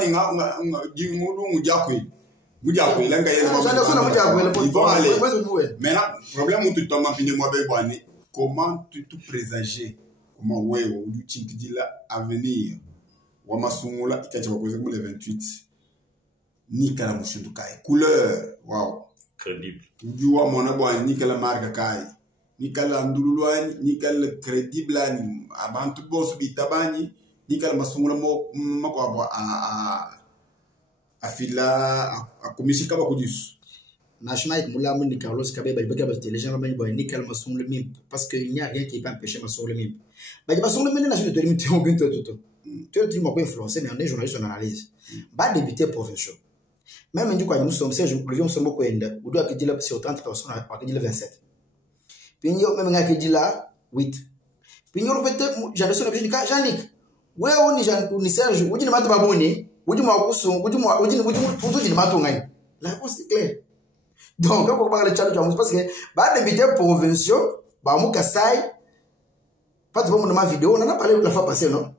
comment tu te présager, comment ouais, ou tu dis là à venir, ou à ma songola, il y a le 28, ni qu'à la mouche de caille, couleur, waouh, crédible. Tu vois mon abonné, ni qu'à la marque caille, ni qu'à la ndoulouane, ni qu'à le crédible, avant tout bon, subit tabani. Ni kala masungula mako a fila a komisika ba kudis national mula mun Carlos Kabeba ba les gens ba ni kala masungula mim parce que il n'y a rien qui peut empêcher masungula mim ba masungula mim national de limiter on gento tout tu m'as pas influencé mais on est journaliste en analyse ba débuter profession même du quoi nous sommes c'est je nous sommes beaucoup enda ou doit que dire là sur 30 personnes à partir de 27 puis yo même nga que dit là 8 puis yo peut-être j'avais son objet Jean-Luc wewe ni Serge uji ni matu baboni uji mwakusu uji ni matu ngai la réponse est claire donc quand on parle de challenge parce que ba débuter provincial ba mu Kasai pas de mon vidéo on en a parlé la fois passée non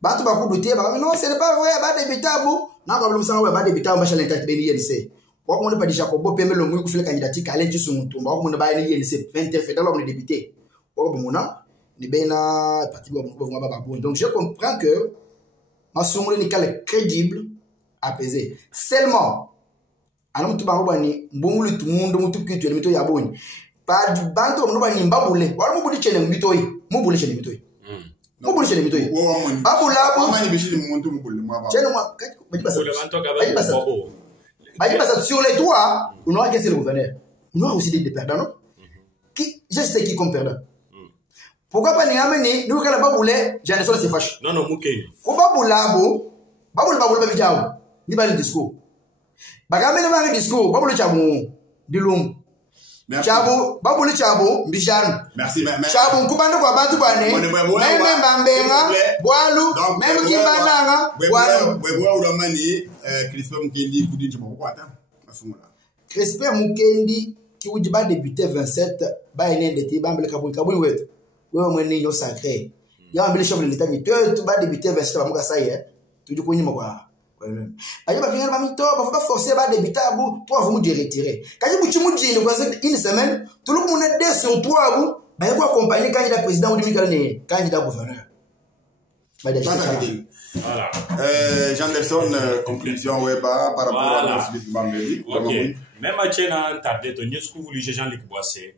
ba tu ba ku douter ba non ce n'est pas vrai ba débuter bu na problème ça ba débuter ba chala tête beni INC kwa ko pas déjà ko bo pemelo mu ku file candidature kale tu su mutumba ko mo ba ni INC 20 fait dans le débuter Donc je comprends que ma sommone est crédible, apaisée. Seulement, alors tout le monde, tout le monde, tout le monde, pas du bandeau, on va n'y baboule. Voilà, mon bouli chene mbitoi, mon bouli chene mbitoi. Mon bouli chene mbitoi. Baboula, bon. Sur les toits, on aura cassé le gouverneur. On aura aussi des perdants, non? Je sais qui comme perdant. Pourquoi pas n'y amener, nous, quand la baboule, j'ai un seul se fâche. Non, mouké. Pourquoi baboula, bon? Baboule, babijao. Ni ba le discours. Bagamé le discours, baboule chabou, dilum. Chabo, baboule chabo, bijan. Merci, Chabo, kubando kwa bantu bane. Même bambenga, boalu, même kibananga, boalu. Wewe uramani, Crispin Mukendi kudi chabo kwa ata. Crispin Mukendi qui vous dit débuter 27, ba ene de ti bambele kabuni wetu. Wewe mwenye nyo sacré. Ya mbele chef de l'état ni tu ba débuter 27 ba muka saye. Tu dis ko nyima kwa. Ayo ba finir ba mito, ba fa forcer ba débuter abu pour vous me retirer. Quand vous chimu djini kwa une semaine, tout le monde est sur toi abu, ba yako accompagner candidat président ou demi candidat gouverneur. Ba déjà. Voilà. Janderson, conclusion par rapport à Philippe Bambeli. Ok. Même à Tchena, tardé, tu n'as pas voulu Jean-Luc Boissé.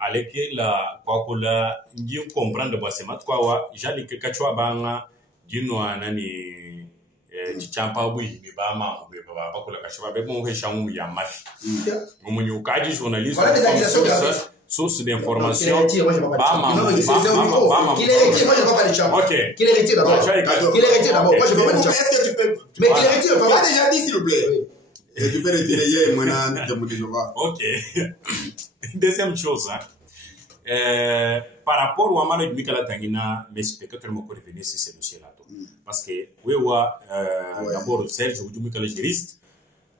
Avec la Kwakola, nous comprenons Boissé. Matkoua, Jean-Luc Kachwa Banga, Dinoa Nani, Chichampa, oui, Bama, Bakola Kachwa, Bemon, Chamou, Yamafi. Nous Kadi, journaliste, source d'information. Bama, qu'il est retiré, moi je ne vais pas les champs. Ok. Qu'il est retiré d'abord. Qu'il est retiré d'abord. Moi je ne vais pas les champs. Est-ce que tu peux. Mais qu'il est retiré, papa. Déjà dit, s'il vous plaît. Et tu peux retirer maintenant de Moutejova. Ok. Deuxième chose, par rapport au Amaro de Mikala Tangina, mes spectateurs m'ont revenir sur ce dossier-là. Parce que, oui, d'abord, Serge, vous dites que juriste,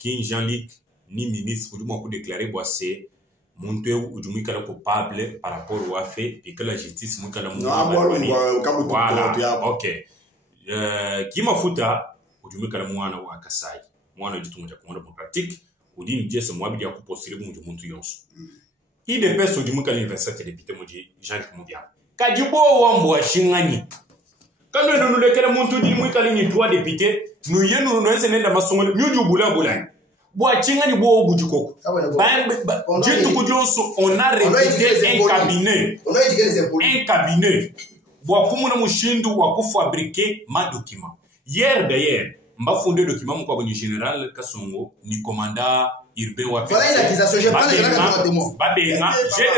qui Jean-Luc, ni ministre, vous dites déclaré, c'est monter ou du Mikala coupable par rapport au fait et que la justice Mikala voilà, ok. Qui m'a foutu, ou du Mikala Mouana ou Akasai. Moi, je dis que je pratique, ou dit que c'est moi qui ai postulé pour mon yonsu. Il dépêche du Mouka l'université député, moi, Jean-Luc Moudia. Kajibo ou Amboa Shingani. Quand nous le calons, mon tout dit, Mouka l'université député, nous y nous nous sommes dans ma sonde, nous du boulot boulan. Bois Chingani Bo Boudjoko. Dieu tout on a recruté un cabinet. Un cabinet. Bois Kumuna Mouchindu ou fabriquer ma document. Hier d'ailleurs, m'a fondé le document mon cabinet général Kassongo ni commandant urbain ou voilà une accusation j'ai pas j'ai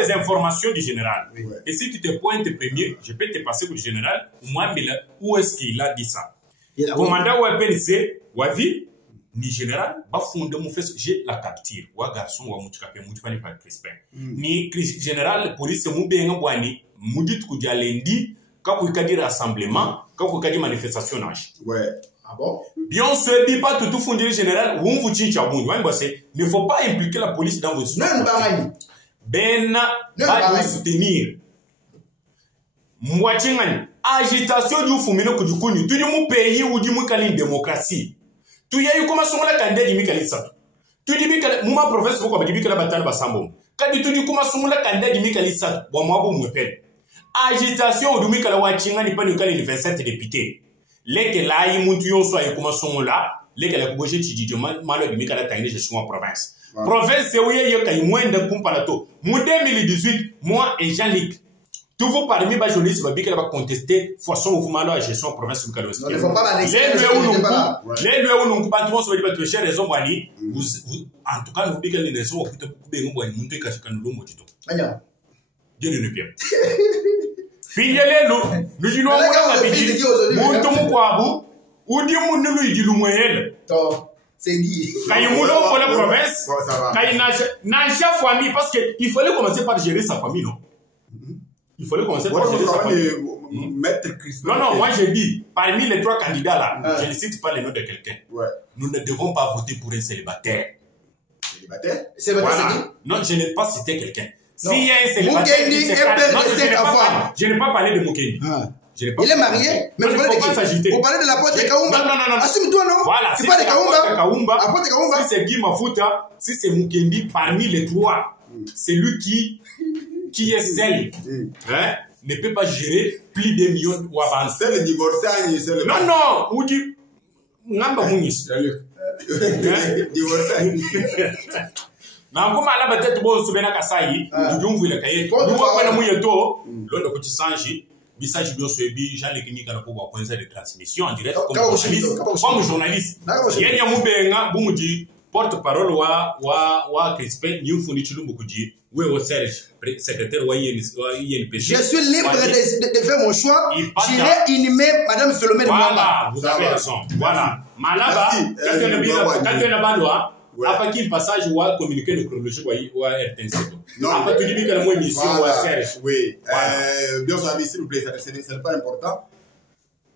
des informations du général et si tu te pointes premier je peux te passer pour le général moi mais là où est-ce qu'il a dit ça commandant ou PNC ou ville ni général ba fondé mon fait j'ai la capture ou garçon ou mutukape mutufani par Crispin ni général police mu benga bwani mudit ku jalendi ka ku kadi rassemblement ka ku kadi manifestation nage ouais. Ah bon? Bien, on se dit pas tout fondé général, où vous chiez chabou. Ne faut pas impliquer la police dans vos histoires. Ben, pas soutenir. Mouachingani, agitation du fumino que du connu. Tu dis mon pays ou du moukalin démocratie. Tu y a eu comment son la candidat du Mikalisat. Tu dis que mon professeur faut que la bataille basambo. Quand tu dis comment son la candidat du Mikalisat, bon moi bon me pèle. Agitation du Mikalawachingani pas le cas les 27 députés. Les que là, ils montent soit et comment sont là, les que la bouger tu malo de Mikala Tangé, je suis en province. Province, c'est où il y a moins de comparato. Mon 2018, moi et Jean-Luc, tous vos parmi les journalistes va contester façon où vous malo à gestion en province de Mikala. Il ne faut pas les lieux où nous pas trop sur les cher raison Wani, vous en tout cas nous piquez les raisons où vous pouvez nous monter quand nous motito. Dieu ne pire. Pingelelo, nous disons mon kwabu, ou dit mon nous dit l'oumoyel. C'est dit. Quand il moulot pour la province, quand il n'a jamais famille, parce qu'il fallait commencer par gérer sa famille, non? Il fallait commencer par gérer sa famille. Non, moi j'ai dit, parmi les trois candidats là, je ne cite pas le nom de quelqu'un. Nous ne devons pas voter pour un célibataire. Célibataire? Voilà. Non, je n'ai pas cité quelqu'un. S'il y a un célibataire qui je n'ai pas parlé de Mukendi. Il est marié, mais vous parlez de la porte de Kaoumba. Non. Assume-toi, non? Voilà, c'est pas de Kaoumba. La porte de Kaoumba. Si c'est Guy Mafuta, si c'est Mukendi, parmi les trois, c'est lui qui qui est seul, hein, ne peut pas gérer plus de millions de wabans. C'est le divorcé, c'est le... Non, non, ou dit, ngamba mounis. Divorcé. Na ngoma ala batete bo subena kasayi, ndumvu ile kaye. Ndumvu kwa na muyeto, londo kuti sanji. Message bien sur bi Jean Lekini kana pour point de transmission en direct comme journaliste. Yenya mubenga bumuji porte-parole wa Crispin Nyufuni Chilumbu kuji we au Serge secrétaire wa INPG. Je suis libre de faire mon choix. J'irai inhumer Madame Philomène Mwamba. Voilà, vous avez raison. Voilà. Malaba quand on a balwa apa qui passage wa communiquer le chronologie wa RTNC. Non, apa tu dis que la moitié émission wa Serge. Oui. Bien sûr, s'il vous plaît, c'est pas important.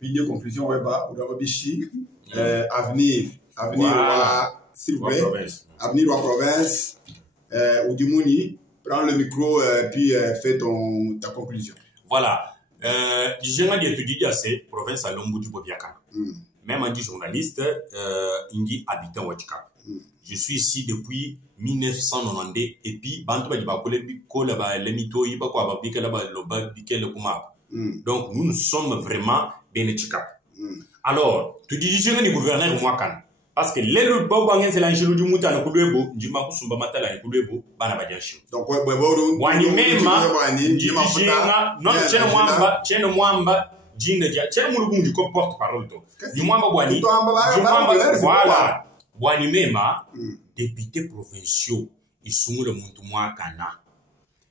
Puis de conclusion ouais ba ou bichi avenir s'il vous plaît. Avenir de la province ou du Mouni, prends le micro puis fais ta conclusion. Voilà. Je n'ai étudié assez province à Lombo du Bobiaka. Même en dit journaliste, Ingi habitant Wachika. Je suis ici depuis 1990 et puis donc nous sommes vraiment des Tchika. Alors, tu dis je suis gouverneur Mwakan parce que les autres babangé c'est l'angelo du Mouta na Kudwebo, Njima Kusumba Matala na Kudwebo, bana bajashi. Donc ouais bon wani mema Njima non cheno mwamba jina cheno mulugu du porte-parole to. Ni mwamba wani. Voilà. Wani mema députés provinciaux ils sont le muntu mwakana.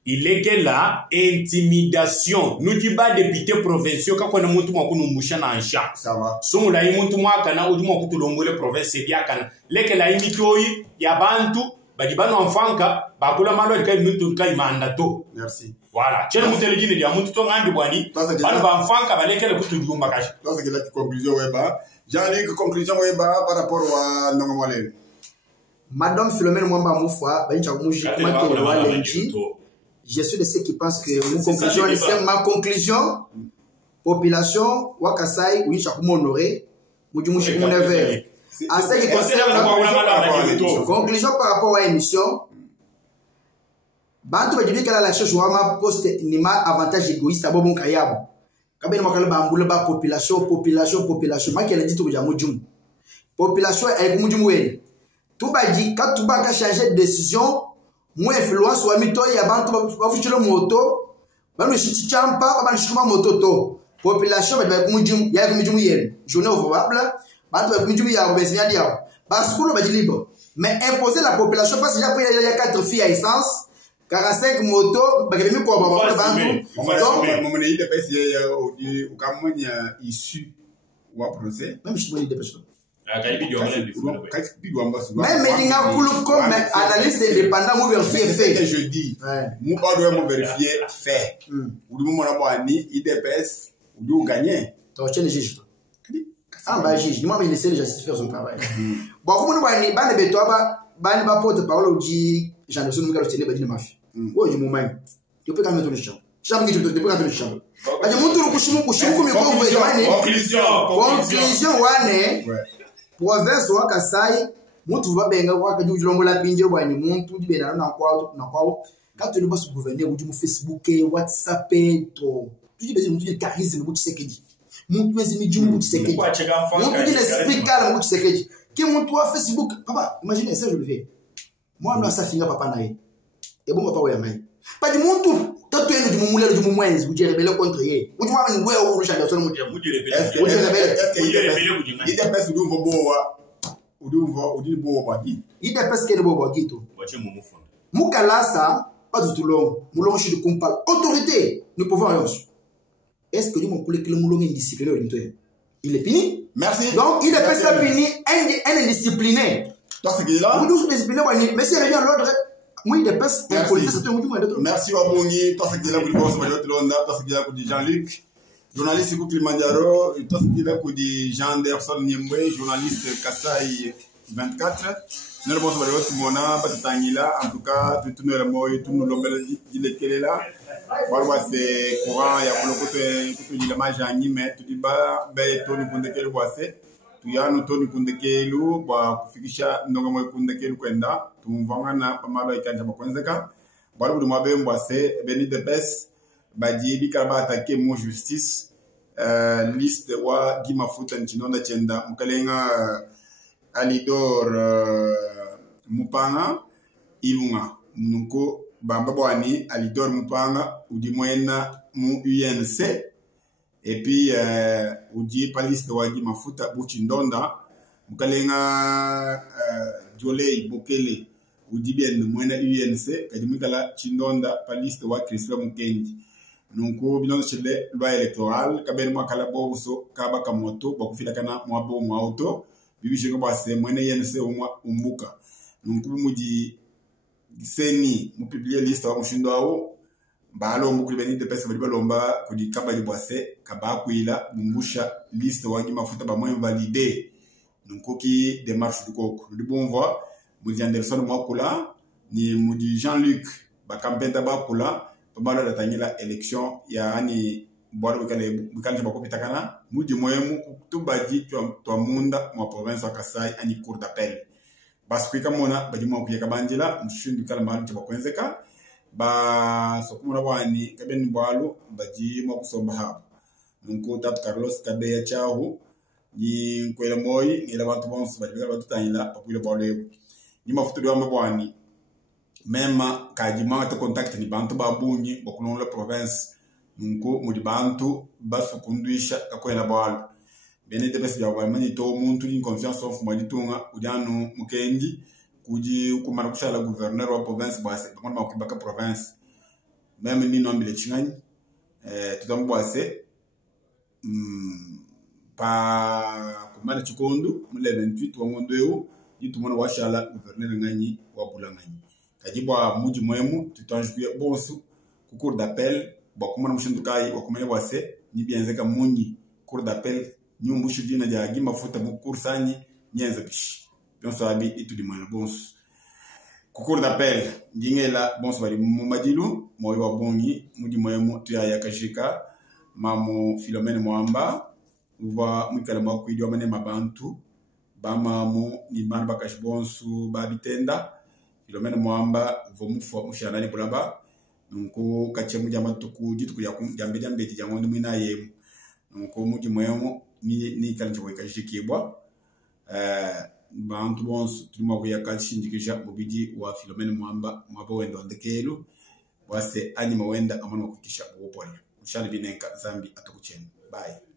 Il est que la intimidation. Nous disons pas députés provinciaux quand on a muntu mwakunu mushana ansha. Ça va. Son la muntu mwakana ou mwakutu lomole province bien kana. Leke la imitoi ya bantu badibano enfanka bakula malo kai muntu kai mandato. Merci. Voilà. Tchela mutele jine dia muntu to ngambi bwani. Bano ba enfanka baleke le kutu ndumba kashi. Donc c'est la conclusion weba. Jean-Luc, conclusion weba par rapport à Nongomole. Madame Philomène Mwamba Moufwa, je suis de ceux qui pensent que ma conclusion, population, Wakasai, oui, chaque mot honoré, Moudjumouchi Mouneve. À ce qui concerne conclusion par rapport à l'émission, Bantu va dire qu'elle a la chose où ma poste nima avantage égoïste à Bobon Kayabo. Kabine makala bambule ba population. Ma qui a dit tout Moudjoum. Population est Moudjoumoué. Tout va dire quand tout va changer de décision. Moi influence wa mito ya bantu bafuchilo moto bano chichamba bano chikuma moto to population ba kumujum ya kumujum yene journée favorable bantu ba kumujum ya beznya dia baskulo ba libre mais imposer la population parce que après il y a 4 filles à essence 45 motos ba kemi ko ba bantu donc mon idée parce que ukamanya issu wa procès même je me dis dépêche. Même comme analyste indépendant, vous vérifiez fait. Je dis, nous devons vérifier fait. Ou du moment où on IDPS, ou gagner. Donc, tu es le juge. Ah, bah, juge, moi, il essaie de faire son travail. Bon, comme nous avons dit, ban ba porte parole dit j'en ai sonu ngalo tene ba dina mafi. Wo ji mu mai. Tu peux quand même ton champ. Jamais que tu peux quand même ton champ. Ba je montre kushimu ko me ko jamani. Conclusion wane. Province wa Kasai, mutu va benga wa ka jujulongo la pinje wa ni muntu dibena na kwao. Quand tu ne vas se gouverner ou du Facebook, WhatsApp to. Tu dis besoin de charisme ou de sekedi. Muntu besoin de jumu de sekedi. Muntu di l'esprit calme ou de sekedi. Qui muntu wa Facebook, papa, imaginez ça je le fais. Moi non ça finga papa nae. Et bon papa wa mai. Pas du muntu toto eno du mumule du mumwenzi ou di rebelle contre ye. Ou du mwa ni wewe ou changa solo mu di rebelle. Est-ce que il dépêche du boa ou du boa di. Il dépêche que le boa di to. Mukalasa pas du tout long. Moulon chez de compal. Autorité, nous pouvons rien. Est-ce que nous mon collègue le moulon indiscipliné il est fini? Merci. Donc il est pas fini un indiscipliné. Toi c'est qui là? Nous sommes disciplinés mais c'est rien l'ordre. Moi il dépasse un politique c'est tout. Merci Wabongi, toi c'est qui là pour le boss major Tlonda, toi c'est qui là pour Jean-Luc. Journaliste Kou Kilimanjaro, et toi c'est qui là pour Jean Anderson Niemwe, journaliste Kasai 24. Nous le boss major Simona, Batangila, en tout cas tout le monde tout le monde il est là. Voilà c'est courant ya pour le côté de la majani mais tout dit ba to ni kundekelo boise. Tuyano Tony Kundekelu kwa kufikisha ndongo mwe Kundekelu kwenda tumvanga na pamalo ikanja makwenzeka Bora mwa bembo c'est Beni de Bes badi bikaba attaquer mo justice liste wa Guy Mafuta Ntinonda Chenda mukalenga Alidor Mupanga Ilunga nuko bamba bwani Alidor Mupanga udi mwena mu UNC et puis udi pa liste wa Guy Mafuta Buchindonda mukalenga Jolei Bokele udi bien mwena UNC kadi mukala Chindonda pa liste wa Christophe Mukendi nuko binon chile loi électorale kabel mo kala boso kaba kamoto bakufila kana mo abo mo auto bibi jengo base mwene yense umwa umbuka nuko muji seni mu publier liste wa mushindo awo balo mu kulibeni de pesa bali balomba kudi kaba di base kaba kuila mumbusha liste wa Guy Mafuta ba mo valider nuko ki démarche du koko di bon voix muji Anderson Mwakula ni muji Jean-Luc ba kampenta ba kula balo da tangila election ya ani bora bukale bakopita kana muji moyemu tubaji to munda mo province wa Kasai ani cour d'appel bas kwika mona baji mo kuyeka banjila mshindi kala mali to bakwenzeka ba sokumuna bwani kabeni bwalo baji mo kusomba hapo nunko tat Carlos Kabeya chahu ni kwela moyi ni la bantu bonso baji kala tutanyila papule bwalo ni mafutu wa mbwani même kajima te contact ni bantu babunyi bokuno la province nko mudi bantu basu kunduisha akwela bwalo bene te besi yawa mani to muntu ni confiance of malitunga ujanu mukendi kuji kumara kushala gouverneur wa province base bakona makubaka province même ni nombile chingani tutambo base pa kumara chikondo mule 28 wa ngondo yo yitumona washala gouverneur ngani wa bulangani kajibwa muji mwemu tutanjikuye bonsu ku cour d'appel bakumana mushindukai wakumanya wase ni bienzeka munyi cour d'appel nyumbushi dina ja Guy Mafuta mu kursani nyenza bishi bonso abi itudi mwana bonsu ku cour d'appel ndingela bonso bali mu madilu moyo wa bongi muji mwemu tuya yakashika mamu Philomene Mwamba uva mwikala mwa kuidwa mane mabantu bamamu ni bana bakashi bonsu babitenda Philomene Mwamba vomufa mushanani bulaba nuko kachemu jama tuku ditu ya jambe jambe jangondo mwina yemu nuko muji mwemo ni kanjo weka jikibwa bantu bonso tulimo kuya kalshindikisha mubiji wa Philomene Mwamba mwabo wendo ndekelu wase anima wenda amana kukisha bopole ushali binenka zambi atukucheni bye.